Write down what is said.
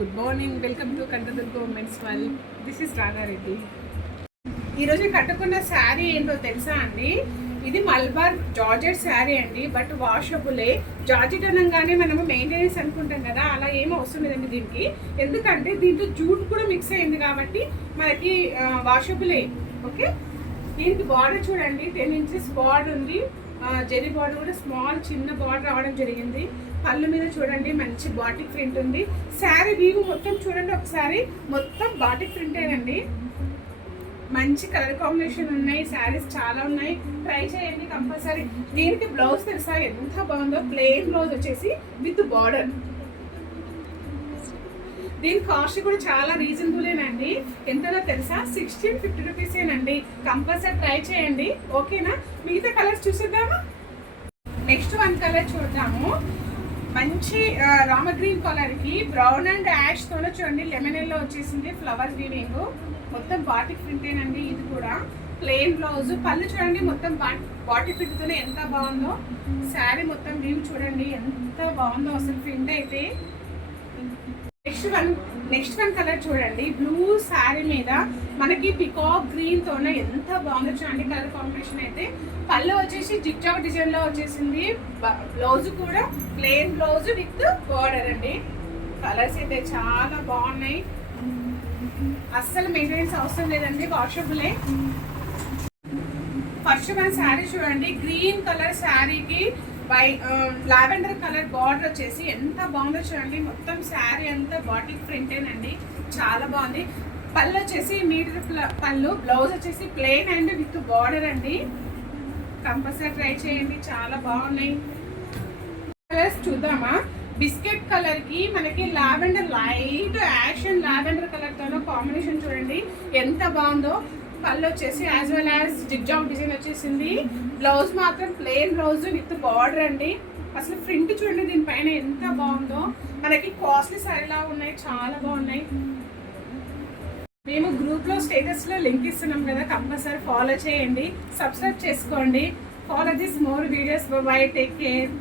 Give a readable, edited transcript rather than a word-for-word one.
Good morning. Welcome to Kanakadurga women's world. This is Radha Reddy. ఈరోజు కట్టుకున్న శారీ ఏంటో తెలుసా అండి? ఇది మల్బార్ జార్జెట్ శారీ అండి. బట్ వాషబులే. జార్జెట్ అనగానే మనము మెయింటెనెన్స్ అనుకుంటాం కదా, అలా ఏం అవసరం లేదండి దీనికి. ఎందుకంటే దీంట్లో జూట్ కూడా మిక్స్ అయింది కాబట్టి మనకి వాషబులే. ఓకే, దీనికి బార్డర్ చూడండి, 10 inches బార్డర్ ఉంది. జెరీ బార్డర్ కూడా స్మాల్ చిన్న బార్డర్ రావడం జరిగింది. పళ్ళు మీద చూడండి మంచి బాటిక్ ప్రింట్ ఉంది. శారీ వీవు మొత్తం చూడండి ఒకసారి, మొత్తం బాటిక్ ప్రింటేనండి. మంచి కలర్ కాంబినేషన్ ఉన్నాయి. శారీస్ చాలా ఉన్నాయి, ట్రై చేయండి కంపల్సరీ. దీనికి బ్లౌజ్ తెలుసా ఎంత బాగుందో? ప్లెయిన్ బ్లౌజ్ వచ్చేసి విత్ బార్డర్. దీని కాస్ట్ కూడా చాలా రీజనబులేనండి. ఎంతలో తెలుసా? 1650 రూపీసేనండి. కంపల్సరీ ట్రై చేయండి. ఓకేనా? మిగతా కలర్స్ చూసేద్దామా? నెక్స్ట్ వన్ కలర్ చూద్దాము. మంచి రామ గ్రీన్ కలర్ కి బ్రౌన్ అండ్ యాష్ తోనే చూడండి లెమన్ ఎల్లో వచ్చేసింది. ఫ్లవర్ వీవింగ్ మొత్తం బాటిక్ ప్రింటేనండి. ఇది కూడా ప్లెయిన్ బ్లౌజ్. పళ్ళు చూడండి మొత్తం బాటిక్ ప్రింట్ తోనే ఎంత బాగుందో. శారీ మొత్తం వీవ్ చూడండి ఎంత బాగుందో అసలు ప్రింట్ అయితే. నెక్స్ట్ వన్ కలర్ చూడండి, బ్లూ శారీ మీద మనకి పికాక్ గ్రీన్ తోనే ఎంత బాగుందో చూడండి కలర్ కాంబినేషన్ అయితే. పళ్ళు వచ్చేసి జిగ్జాగ్ డిజైన్ లో వచ్చేసింది. బ్లౌజ్ కూడా ప్లెయిన్ బ్లౌజ్ విత్ బార్డర్ అండి. కలర్స్ అయితే చాలా బాగున్నాయి, అస్సలు మెయింటెనెన్స్ అవసరం లేదండి, వాషబులే. ఫస్ట్ వన్ శారీ చూడండి, గ్రీన్ కలర్ శారీకి లావెండర్ కలర్ బార్డర్ వచ్చేసి ఎంత బాగుందో చూడండి. మొత్తం శారీ అంతా బాటిక్ ప్రింటేనండి, చాలా బాగుంది. పళ్ళు వచ్చేసి మీటర్ పళ్ళు, బ్లౌజ్ వచ్చేసి ప్లెయిన్ అండ్ విత్ బార్డర్ అండి. కంపల్సరీ ట్రై చేయండి, చాలా బాగున్నాయి. కలర్స్ చూద్దామా? బిస్కెట్ కలర్ కి మనకి lavender light ash and lavender colour తోనో కాంబినేషన్ చూడండి ఎంత బాగుందో. పళ్ళు వచ్చేసి as well as zigzag design వచ్చేసింది. బ్లౌజ్ మాత్రం ప్లెయిన్ బ్లౌజ్ విత్ బార్డర్ అండి. అసలు ప్రింట్ చూడండి దీనిపైన ఎంత బాగుందో. మనకి కాస్ట్లీ శారీలా ఉన్నాయి, చాలా బాగున్నాయి. మేము గ్రూప్లో స్టేటస్లో లింక్ ఇస్తున్నాం కదా, కంపల్సరీ ఫాలో చేయండి, సబ్స్క్రైబ్ చేసుకోండి. Follow this more videos. By, take care.